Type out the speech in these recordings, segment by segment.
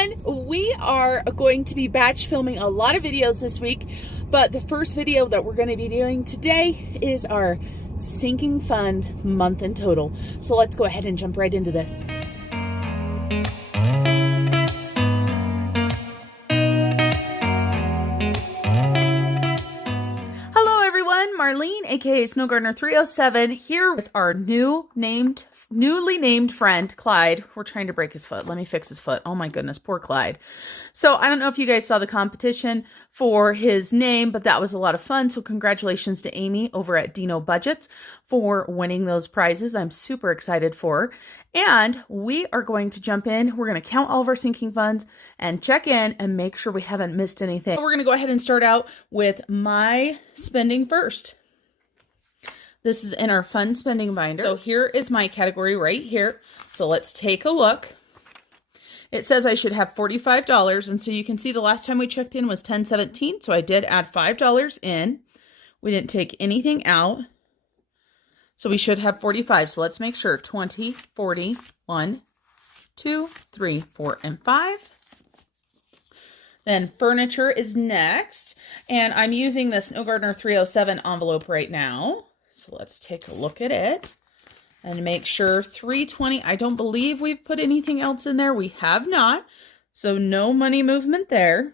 everyone. We are going to be batch filming a lot of videos this week, but the first video that we're going to be doing today is our sinking fund month in total. So let's go ahead and jump right into this. Hello everyone, Marlene aka Snow Gardener 307 here with our newly named friend Clyde. We're trying to break his foot. Let me fix his foot. Oh my goodness, poor Clyde. So I don't know if you guys saw the competition for his name, but that was a lot of fun. So congratulations to Amy over at Dino Budgets for winning those prizes. I'm super excited for her. And we are going to jump in. We're going to count all of our sinking funds and check in and make sure we haven't missed anything. So we're going to go ahead and start out with my spending first. This is in our fun spending binder. So here is my category right here. So let's take a look. It says I should have $45. And so you can see the last time we checked in was $10.17. So I did add $5 in. We didn't take anything out. So we should have 45. So let's make sure 20, 40, 1, 2, 3, 4, and 5. Then furniture is next. And I'm using the Snow Gardener 307 envelope right now. So let's take a look at it and make sure 320. I don't believe we've put anything else in there. We have not. So no money movement there.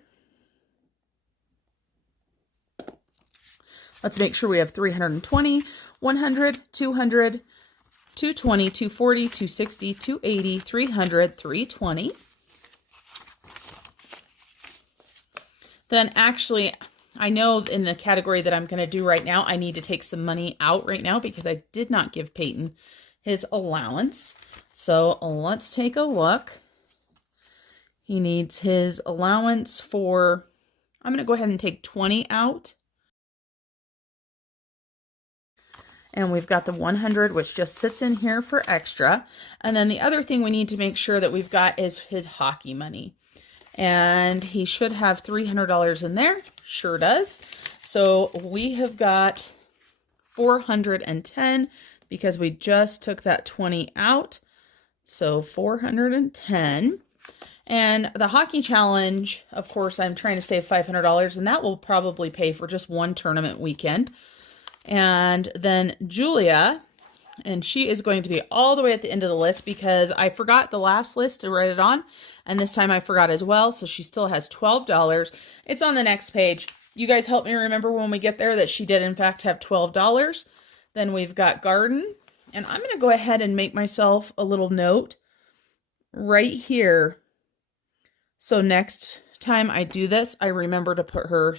Let's make sure we have 320, 100, 200, 220, 240, 260, 280, 300, 320. Then actually, I know in the category that I'm going to do right now, I need to take some money out right now because I did not give Peyton his allowance. So let's take a look. He needs his allowance for, I'm going to go ahead and take 20 out. And we've got the 100, which just sits in here for extra. And then the other thing we need to make sure that we've got is his hockey money. And he should have $300 in there. Sure does. So we have got 410 because we just took that 20 out. So 410. And the hockey challenge, of course, I'm trying to save $500, and that will probably pay for just one tournament weekend. And then Julia, and she is going to be all the way at the end of the list because I forgot the last list to write it on. And this time I forgot as well. So she still has $12. It's on the next page. You guys help me remember when we get there that she did in fact have $12. Then we've got garden. And I'm going to go ahead and make myself a little note right here. So next time I do this, I remember to put her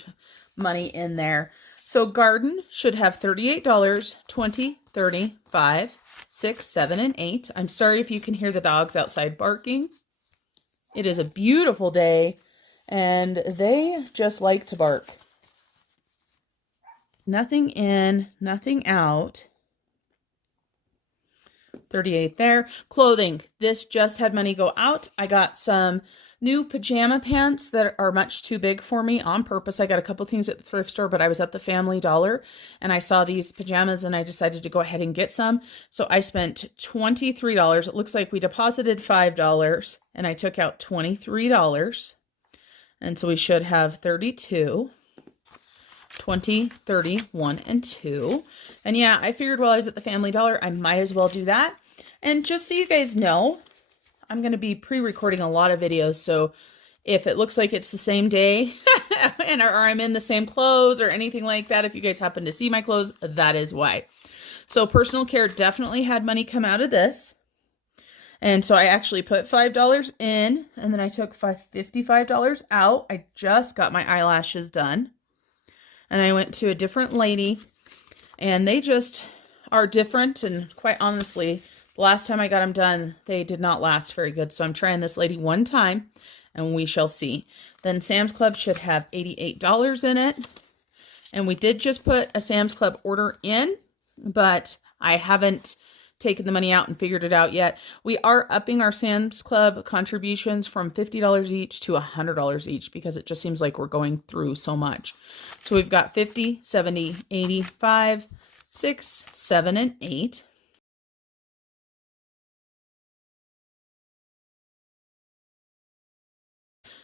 money in there. So garden should have $38, 20, 30, 5, 6, 7, and 8. I'm sorry if you can hear the dogs outside barking. It is a beautiful day, and they just like to bark. Nothing in, nothing out. 38 there. Clothing. This just had money go out. I got some new pajama pants that are much too big for me on purpose. I got a couple things at the thrift store, but I was at the Family Dollar and I saw these pajamas and I decided to go ahead and get some. So I spent $23. It looks like we deposited $5 and I took out $23. And so we should have 32, 20, 30, 1, and 2. And yeah, I figured while I was at the Family Dollar, I might as well do that. And just so you guys know, I'm going to be pre-recording a lot of videos, so if it looks like it's the same day or I'm in the same clothes or anything like that, if you guys happen to see my clothes, that is why. So personal care definitely had money come out of this. And so I actually put $5 in, and then I took $55 out. I just got my eyelashes done. And I went to a different lady, and they just are different, and quite honestly, last time I got them done, they did not last very good. So I'm trying this lady one time and we shall see. Then Sam's Club should have $88 in it. And we did just put a Sam's Club order in, but I haven't taken the money out and figured it out yet. We are upping our Sam's Club contributions from $50 each to $100 each because it just seems like we're going through so much. So we've got 50, 70, 85, 6, 7, and 8.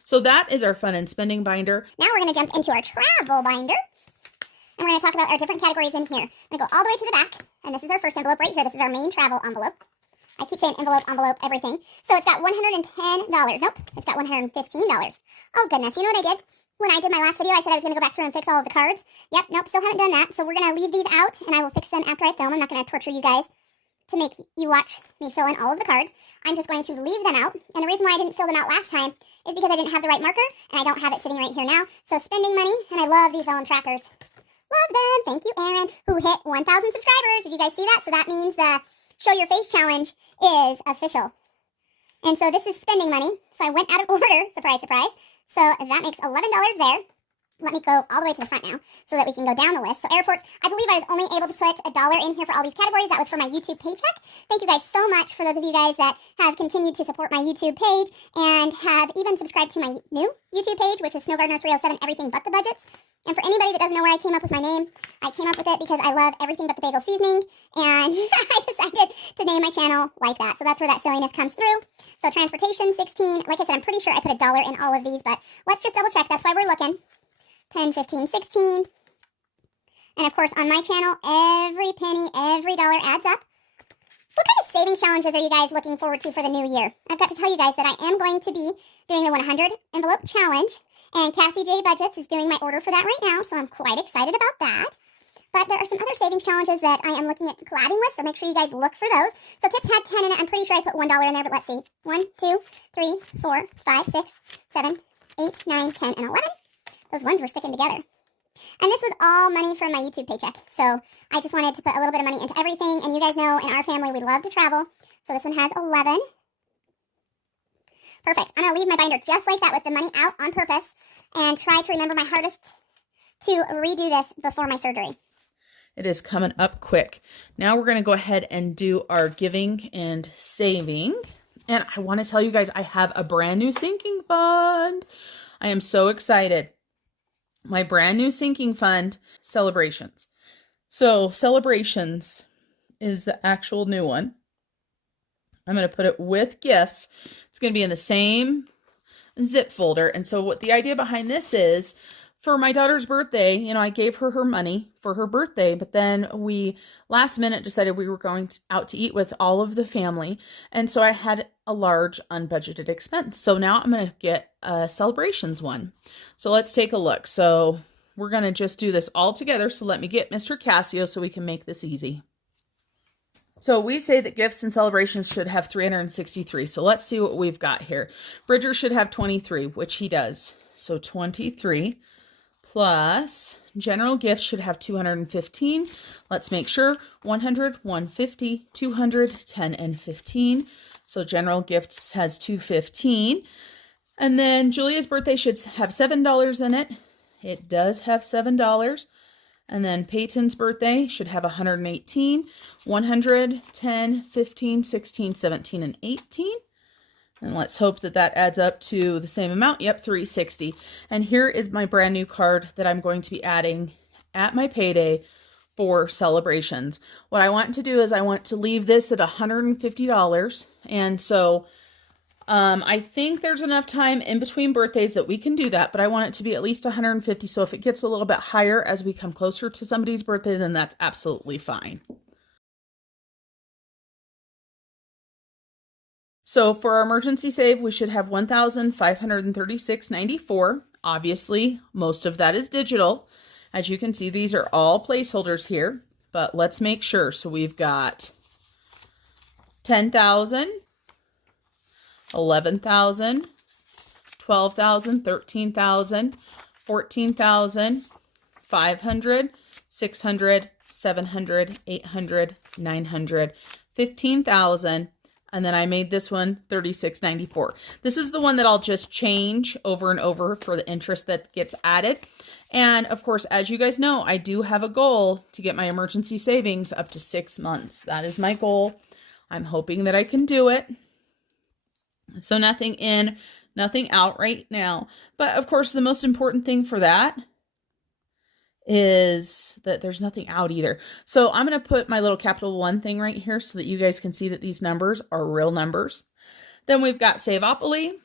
So that is our fun and spending binder. Now we're going to jump into our travel binder. And we're going to talk about our different categories in here. I'm going to go all the way to the back. And this is our first envelope right here. This is our main travel envelope. I keep saying envelope, everything. So it's got $110. Nope, it's got $115. Oh, goodness. You know what I did? When I did my last video, I said I was going to go back through and fix all of the cards. Yep, nope, still haven't done that. So we're going to leave these out, and I will fix them after I film. I'm not going to torture you guys to make you watch me fill in all of the cards. I'm just going to leave them out. And the reason why I didn't fill them out last time is because I didn't have the right marker, and I don't have it sitting right here now. So spending money, and I love these vellum trackers. Love them. Thank you, Erin, who hit 1,000 subscribers. Did you guys see that? So that means the Show Your Face Challenge is official. And so this is spending money. So I went out of order. Surprise, surprise. So that makes $11 there. Let me go all the way to the front now so that we can go down the list. So airports, I believe I was only able to put $1 in here for all these categories. That was for my YouTube paycheck. Thank you guys so much for those of you guys that have continued to support my YouTube page and have even subscribed to my new YouTube page, which is SnowGardener307, Everything But the Budgets. And for anybody that doesn't know where I came up with my name, I came up with it because I love everything but the bagel seasoning, and I decided to name my channel like that. So that's where that silliness comes through. So transportation, 16. Like I said, I'm pretty sure I put $1 in all of these, but let's just double check. That's why we're looking. 10, 15, 16. And of course, on my channel, every penny, every dollar adds up. What kind of savings challenges are you guys looking forward to for the new year? I've got to tell you guys that I am going to be doing the 100 envelope challenge, and Cassie J Budgets is doing my order for that right now, so I'm quite excited about that. But there are some other savings challenges that I am looking at collabing with, so make sure you guys look for those. So Tips had 10 in it. I'm pretty sure I put $1 in there, but let's see. 1, 2, 3, 4, 5, 6, 7, 8, 9, 10, and 11. Those ones were sticking together. And this was all money from my YouTube paycheck. So I just wanted to put a little bit of money into everything. And you guys know in our family we love to travel. So this one has 11. Perfect. I'm going to leave my binder just like that with the money out on purpose and try to remember my hardest to redo this before my surgery. It is coming up quick. Now we're going to go ahead and do our giving and saving. And I want to tell you guys, I have a brand new sinking fund. I am so excited. My brand new sinking fund, Celebrations. So Celebrations is the actual new one. I'm going to put it with gifts. It's going to be in the same zip folder. And so what the idea behind this is, for my daughter's birthday, you know, I gave her her money for her birthday, but then we last minute decided we were going out to eat with all of the family. And so I had a large unbudgeted expense. So now I'm going to get a Celebrations one. So let's take a look. So we're going to just do this all together. So let me get Mr. Casio so we can make this easy. So we say that gifts and celebrations should have 363. So let's see what we've got here. Bridger should have 23, which he does. So 23 plus general gifts should have 215. Let's make sure 100, 150, 200, 10, and 15. So general gifts has 215. And then Julia's birthday should have $7 in it. It does have $7. And then Peyton's birthday should have 118, 100, 10, 15, 16, 17, and 18. And let's hope that that adds up to the same amount. Yep, 360. And here is my brand new card that I'm going to be adding at my payday for Celebrations. What I want to do is I want to leave this at $150. And so I think there's enough time in between birthdays that we can do that, but I want it to be at least 150. So if it gets a little bit higher as we come closer to somebody's birthday, then that's absolutely fine. So for our emergency save, we should have $1,536.94. Obviously, most of that is digital. As you can see, these are all placeholders here, but let's make sure. So we've got 10,000, 11,000, 12,000, 13,000, 14,000, 500, 600, 700, 800, 900, 15,000. And then I made this one $36.94. This is the one that I'll just change over and over for the interest that gets added. And of course, as you guys know, I do have a goal to get my emergency savings up to 6 months. That is my goal. I'm hoping that I can do it. So nothing in, nothing out right now. But of course, the most important thing for that is that there's nothing out either. So I'm going to put my little capital 1 thing right here so that you guys can see that these numbers are real numbers. Then we've got Saveopoly,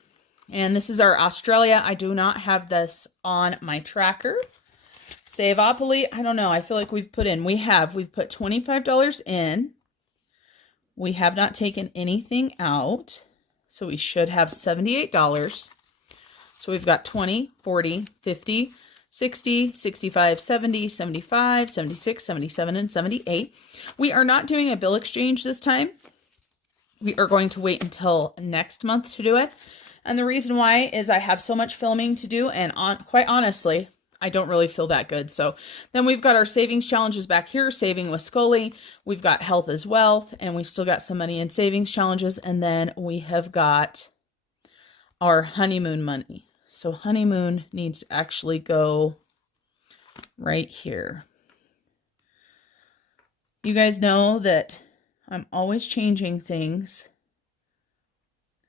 And this is our Australia. I do not have this on my tracker. Saveopoly, I don't know. I feel like we've put $25 in. We have not taken anything out. So we should have $78. So we've got 20, 40, 50, 60, 65, 70, 75, 76, 77, and 78. We are not doing a bill exchange this time. We are going to wait until next month to do it. And the reason why is I have so much filming to do, and quite honestly, I don't really feel that good. So then we've got our savings challenges back here, saving with Scully. We've got health as wealth, and we've still got some money in savings challenges. And then we have got our honeymoon money. So honeymoon needs to actually go right here. You guys know that I'm always changing things.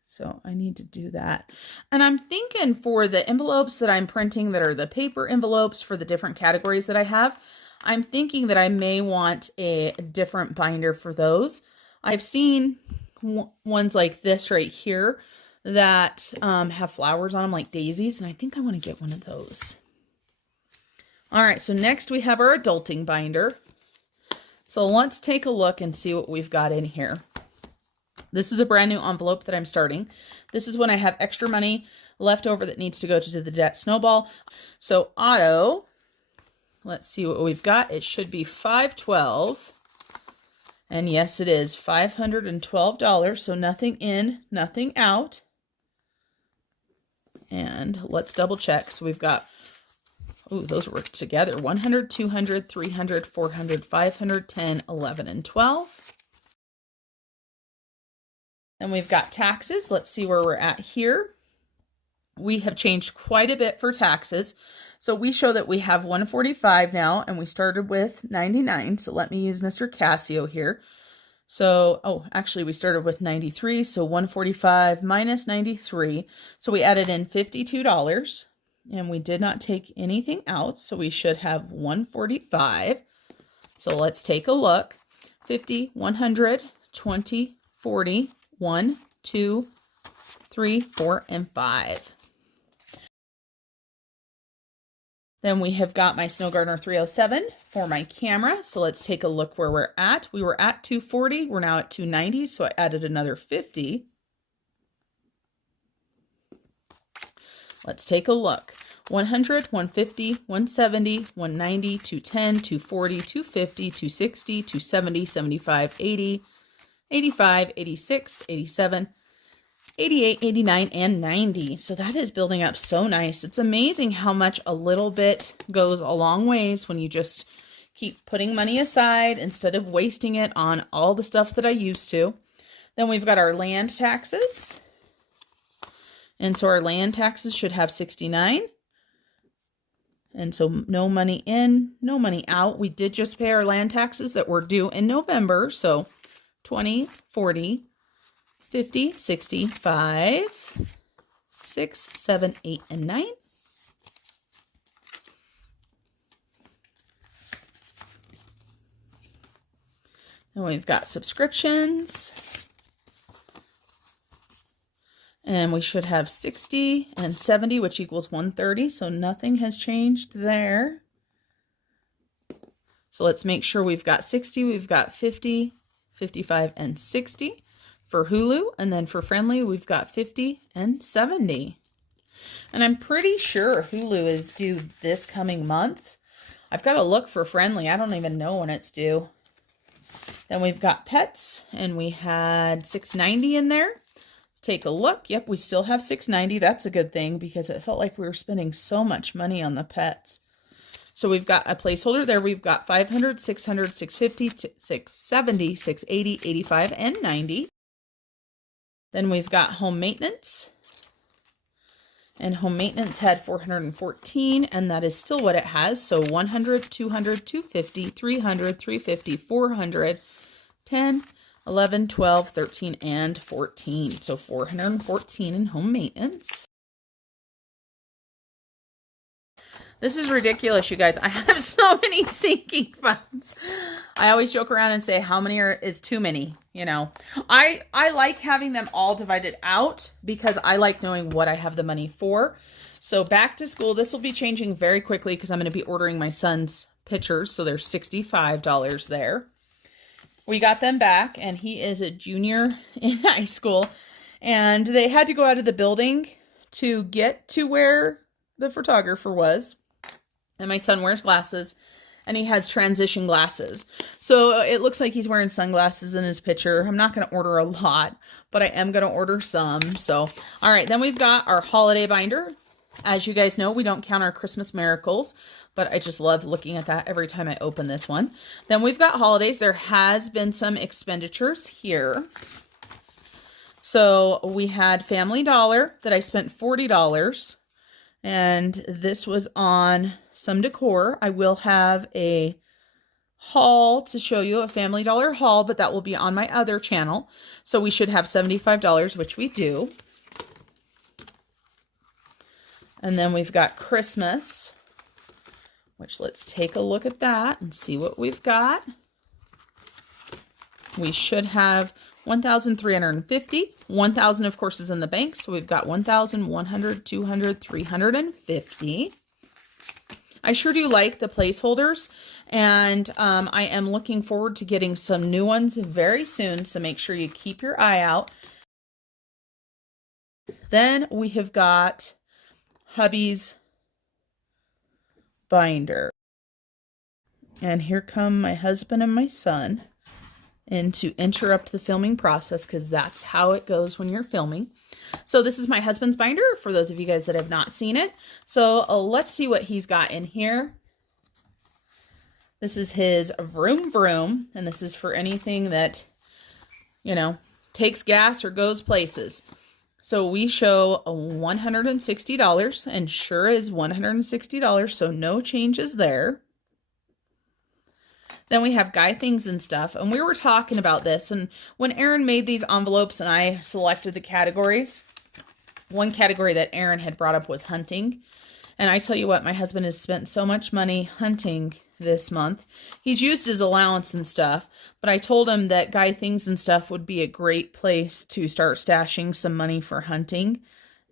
So I need to do that. And I'm thinking for the envelopes that I'm printing that are the paper envelopes for the different categories that I have, I'm thinking that I may want a different binder for those. I've seen ones like this right here that have flowers on them like daisies, and I think I want to get one of those. All right, so next we have our adulting binder. So let's take a look and see what we've got in here. This is a brand new envelope that I'm starting. This is when I have extra money left over that needs to go to the debt snowball. So auto, let's see what we've got. It should be $512. And yes, it is $512. So nothing in, nothing out. And let's double check. So we've got, oh, those were together. 100, 200, 300, 400, 500, 10, 11, and 12. And we've got taxes. Let's see where we're at here. We have changed quite a bit for taxes. So we show that we have 145 now, and we started with 99. So let me use Mr. Casio here. So, oh, actually we started with 93. So 145 minus 93. So we added in $52, and we did not take anything out. So we should have 145. So let's take a look. 50, 100, 20, 40, 1, 2, 3, 4, and 5. Then we have got my Snow Gardener 307 for my camera. So let's take a look where we're at. We were at 240. We're now at 290. So I added another 50. Let's take a look. 100, 150, 170, 190, 210, 240, 250, 260, 270, 75, 80, 85, 86, 87, 88, 89, and 90. So that is building up so nice. It's amazing how much a little bit goes a long ways when you just keep putting money aside instead of wasting it on all the stuff that I used to. Then we've got our land taxes. And so our land taxes should have 69. And so no money in, no money out. We did just pay our land taxes that were due in November. So 20, 40, 50, 60, 5, 6, 7, 8, and 9. And we've got subscriptions. And we should have 60 and 70, which equals 130. So nothing has changed there. So let's make sure we've got 60, we've got 50, 55, and 60 for Hulu. And then for Friendly, we've got 50 and 70. And I'm pretty sure Hulu is due this coming month. I've got to look for Friendly. I don't even know when it's due. Then we've got pets, and we had 690 in there. Let's take a look. Yep, we still have 690. That's a good thing because it felt like we were spending so much money on the pets. So we've got a placeholder there. We've got 500, 600, 650, 670, 680, 85, and 90. Then we've got home maintenance. And home maintenance had 414, and that is still what it has. So 100, 200, 250, 300, 350, 400, 10, 11, 12, 13, and 14. So 414 in home maintenance. This is ridiculous, you guys. I have so many sinking funds. I always joke around and say how many is too many, you know. I like having them all divided out because I like knowing what I have the money for. So back to school, this will be changing very quickly because I'm going to be ordering my son's pictures. So there's $65 there. We got them back, and he is a junior in high school. And they had to go out of the building to get to where the photographer was. And my son wears glasses, and he has transition glasses. So it looks like he's wearing sunglasses in his picture. I'm not going to order a lot, but I am going to order some. So, all right, then we've got our holiday binder. As you guys know, we don't count our Christmas miracles, but I just love looking at that every time I open this one. Then we've got holidays. There has been some expenditures here. So we had Family Dollar that I spent $40. And this was on some decor. I will have a haul to show you, a Family Dollar haul, but that will be on my other channel. So we should have $75, which we do. And then we've got Christmas, which let's take a look at that and see what we've got. We should have 1,350. 1,000 of course is in the bank, so we've got 1,100, 200, 350. I sure do like the placeholders, and I am looking forward to getting some new ones very soon, so make sure you keep your eye out. Then we have got hubby's binder. And here come my husband and my son in to interrupt the filming process, because that's how it goes when you're filming. So this is my husband's binder for those of you guys that have not seen it. So let's see what he's got in here. This is his vroom vroom, and this is for anything that, you know, takes gas or goes places. So we show $160, and sure is $160, so no changes there. Then we have guy things and stuff, and we were talking about this, and when Erin made these envelopes and I selected the categories, one category that Erin had brought up was hunting. And I tell you what, my husband has spent so much money hunting this month. He's used his allowance and stuff, but I told him that guy things and stuff would be a great place to start stashing some money for hunting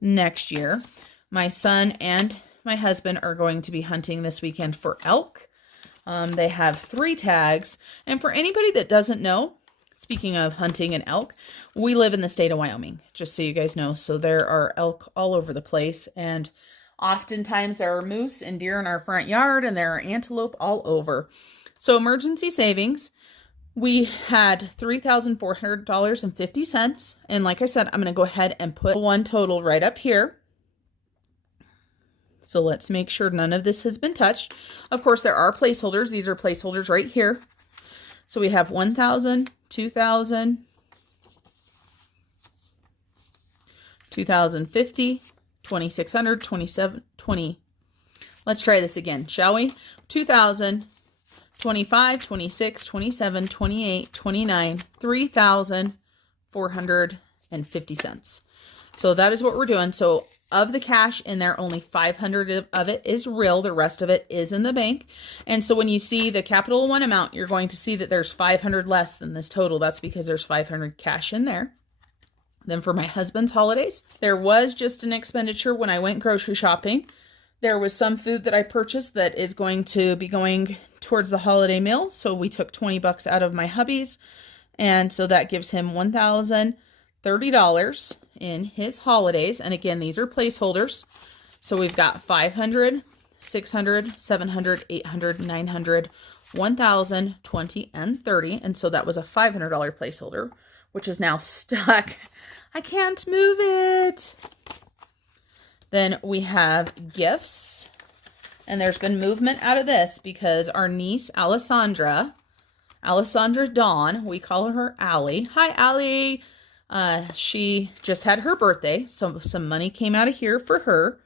next year. My son and my husband are going to be hunting this weekend for elk. They have 3 tags. And for anybody that doesn't know, speaking of hunting and elk, we live in the state of Wyoming, just so you guys know. So there are elk all over the place. And oftentimes there are moose and deer in our front yard, and there are antelope all over. So emergency savings, we had $3,400.50. And like I said, I'm going to go ahead and put one total right up here. So let's make sure none of this has been touched. Of course, there are placeholders. These are placeholders right here. So we have 1,000, 2,000, 2,050, 2,600, 27, 20. Let's try this again, shall we? 2,000, 25, 26, 27, 28, 29, 3,450 cents. So that is what we're doing. So of the cash in there, only 500 of it is real. The rest of it is in the bank. And so when you see the Capital One amount, you're going to see that there's 500 less than this total. That's because there's 500 cash in there. Then for my husband's holidays, there was just an expenditure when I went grocery shopping. There was some food that I purchased that is going to be going towards the holiday meal. So we took 20 bucks out of my hubby's. And so that gives him $1,030 in his holidays. And again, these are placeholders. So we've got 500, 600, 700, 800, 900, 1,000, 20, and 30. And so that was a $500 placeholder, which is now stuck. I can't move it. Then we have gifts. And there's been movement out of this because our niece, Alessandra Dawn, we call her Allie. Hi, Allie. She just had her birthday, so some money came out of here for her.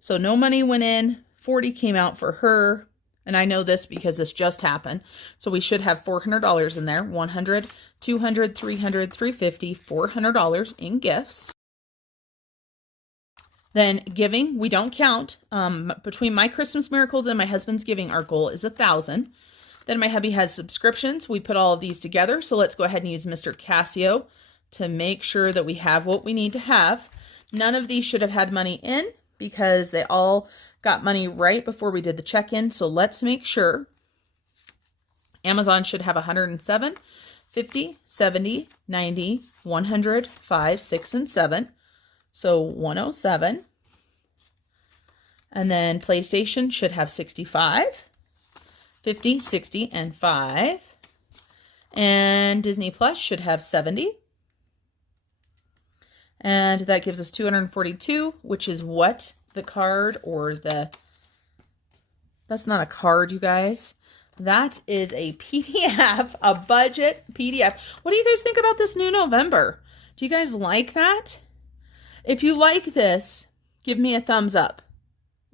So no money went in, 40 came out for her, and I know this because this just happened. So we should have $400 in there, 100, 200, 300, 350, $400 in gifts. Then giving, we don't count. Between my Christmas miracles and my husband's giving, our goal is 1,000. Then my hubby has subscriptions. We put all of these together. So let's go ahead and use Mr. Casio to make sure that we have what we need to have. None of these should have had money in because they all got money right before we did the check-in. So let's make sure. Amazon should have 107, 50, 70, 90, 100, 5, 6, and 7. So 107. And then PlayStation should have 65, 50, 60, and 5. And Disney Plus should have 70. And that gives us 242, which is what the card or the... That's not a card, you guys. That is a PDF, a budget PDF. What do you guys think about this new November? Do you guys like that? If you like this, give me a thumbs up.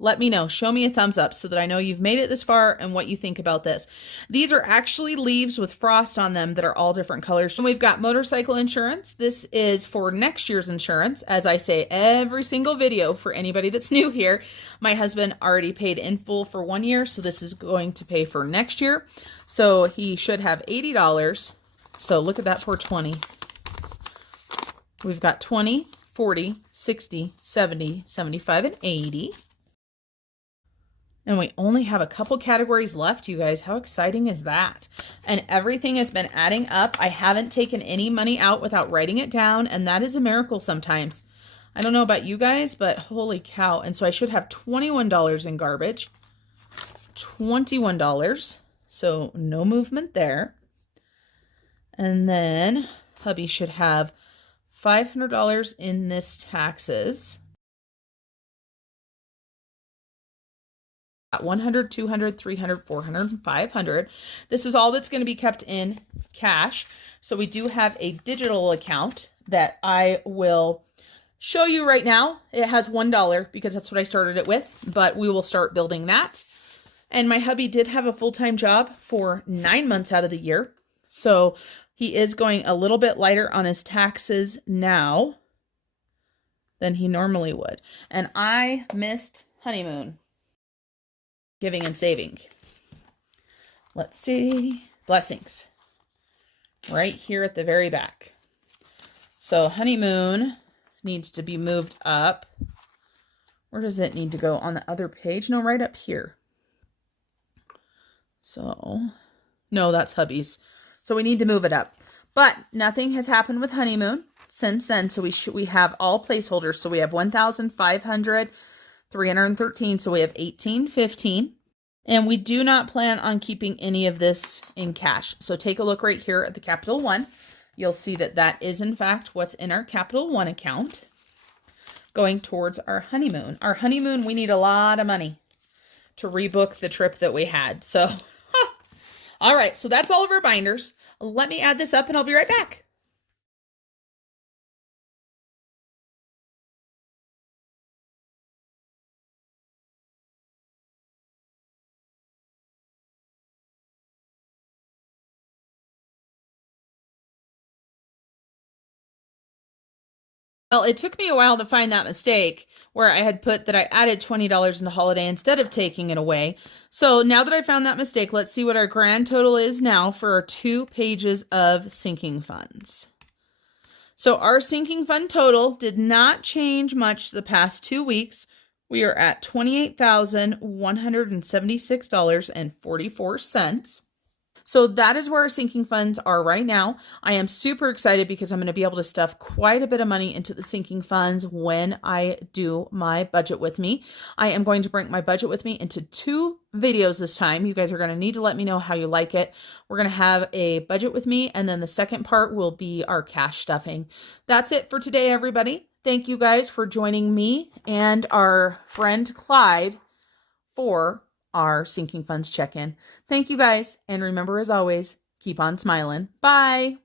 Let me know. Show me a thumbs up so that I know you've made it this far and what you think about this. These are actually leaves with frost on them that are all different colors. And we've got motorcycle insurance. This is for next year's insurance. As I say every single video for anybody that's new here, my husband already paid in full for 1 year, so this is going to pay for next year. So he should have $80. So look at that for 20. We've got 20, 40, 60, 70, 75, and 80. And we only have a couple categories left, you guys. How exciting is that? And everything has been adding up. I haven't taken any money out without writing it down, and that is a miracle sometimes. I don't know about you guys, but holy cow. And so I should have $21 in garbage. $21. So no movement there. And then hubby should have $500 in this taxes. 100, 200, 300, 400, and 500. This is all that's going to be kept in cash. So we do have a digital account that I will show you right now. It has $1 because that's what I started it with, but we will start building that. And my hubby did have a full-time job for 9 months out of the year. So he is going a little bit lighter on his taxes now than he normally would. And I missed honeymoon. Giving and saving. Let's see. Blessings. Right here at the very back. So honeymoon needs to be moved up. Where does it need to go? On the other page? No, right up here. So, no, that's hubby's. So we need to move it up. But nothing has happened with honeymoon since then. So we have all placeholders. So we have 1,500. 313, so we have 1815. And we do not plan on keeping any of this in cash. So take a look right here at the Capital One. You'll see that that is in fact what's in our Capital One account going towards our honeymoon. Our honeymoon, we need a lot of money to rebook the trip that we had. So, all right, so that's all of our binders. Let me add this up and I'll be right back. Well, it took me a while to find that mistake where I had put that I added $20 into holiday instead of taking it away. So now that I found that mistake, let's see what our grand total is now for our 2 pages of sinking funds. So our sinking fund total did not change much the past 2 weeks. We are at $28,176.44. So that is where our sinking funds are right now. I am super excited because I'm going to be able to stuff quite a bit of money into the sinking funds when I do my budget with me. I am going to bring my budget with me into 2 videos this time. You guys are going to need to let me know how you like it. We're going to have a budget with me, and then the second part will be our cash stuffing. That's it for today, everybody. Thank you guys for joining me and our friend Clyde for our sinking funds check-in. Thank you guys. And remember, as always, keep on smiling. Bye.